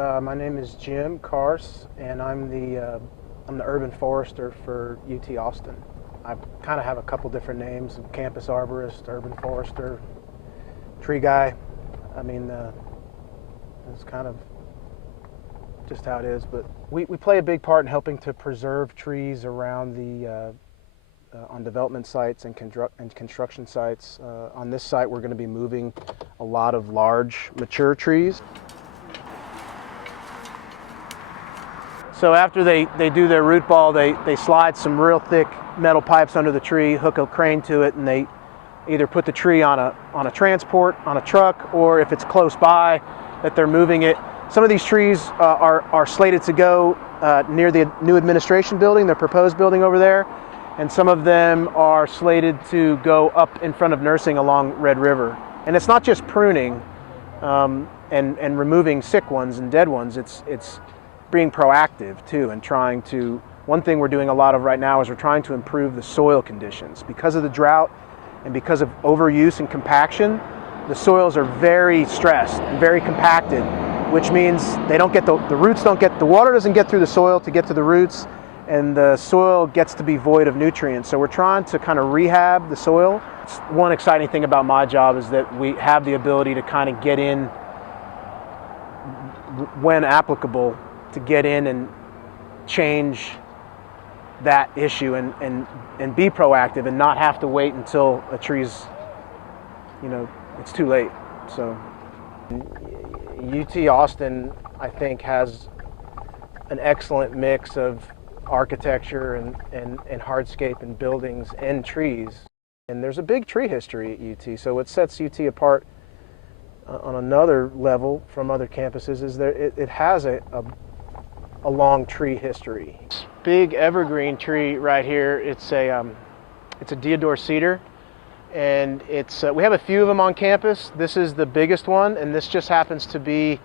My name is Jim Carse, and I'm the urban forester for UT Austin. I kind of have a couple different names: campus arborist, urban forester, tree guy. I mean, it's kind of just how it is. But we play a big part in helping to preserve trees around the on development sites and construction sites. On this site, we're going to be moving a lot of large, mature trees. So after they do their root ball, they slide some real thick metal pipes under the tree, hook a crane to it, and they either put the tree on a transport, on a truck, or if it's close by, that they're moving it. Some of these trees are slated to go near the new administration building, the proposed building over there, and some of them are slated to go up in front of nursing along Red River. And it's not just pruning and removing sick ones and dead ones. It's being proactive too, and trying to, one thing we're doing a lot of right now is we're trying to improve the soil conditions. Because of the drought and because of overuse and compaction, the soils are very stressed and very compacted, which means they don't get the roots don't get, the water doesn't get through the soil to get to the roots, and the soil gets to be void of nutrients. So we're trying to kind of rehab the soil. One exciting thing about my job is that we have the ability to kind of get in when applicable, to get in and change that issue and be proactive and not have to wait until a tree's, it's too late. So UT Austin, I think, has an excellent mix of architecture and hardscape and buildings and trees. And there's a big tree history at UT. So what sets UT apart on another level from other campuses is that it has a long tree history. Big evergreen tree right here. It's a deodar cedar, and we have a few of them on campus. This is the biggest one, and this just happens to be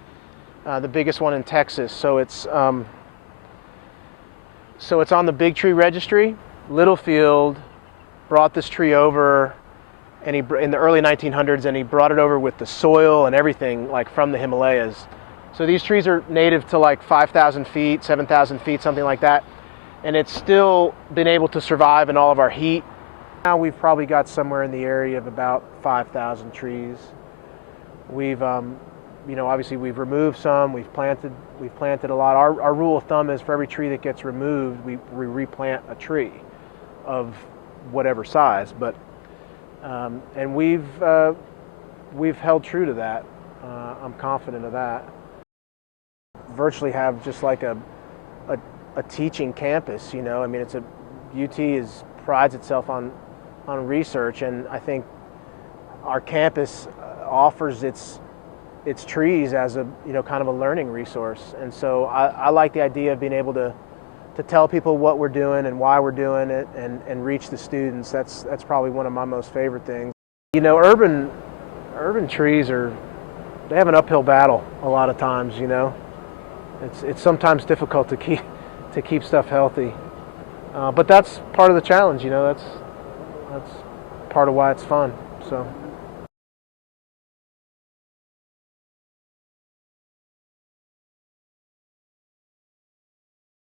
the biggest one in Texas. So it's on the big tree registry. Littlefield brought this tree over, and in the early 1900s, and he brought it over with the soil and everything, like from the Himalayas. So these trees are native to like 5,000 feet, 7,000 feet, something like that. And it's still been able to survive in all of our heat. Now we've probably got somewhere in the area of about 5,000 trees. We've, obviously we've removed some, we've planted a lot. Our rule of thumb is for every tree that gets removed, we replant a tree of whatever size. But, and we've held true to that. I'm confident of that. Virtually have just like a teaching campus, I mean, UT prides itself on research, and I think our campus offers its trees as a kind of a learning resource. And so I like the idea of being able to tell people what we're doing and why we're doing it, and reach the students. That's probably one of my most favorite things. Urban trees they have an uphill battle a lot of times. It's sometimes difficult to keep stuff healthy, but that's part of the challenge. That's part of why it's fun. So.